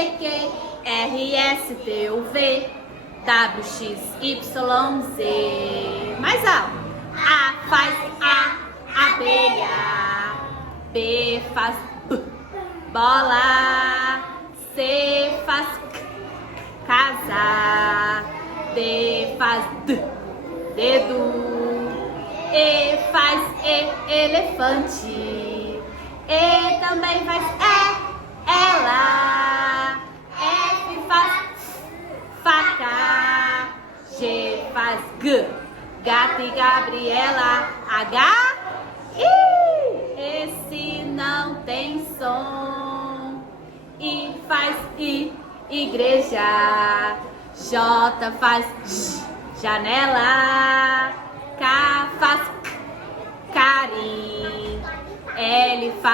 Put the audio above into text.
C, Q, R, S, T, U, V, W, X, Y, Z. Mais alto. A faz abelha. B faz B, bola. C faz C, casa. D faz D, dedo. E faz E, elefante. E também faz ela. F faz faca. G faz G, gato e Gabriela. H, esse não tem som. I faz I, igreja. J faz J, janela. K faz K, carim. L faz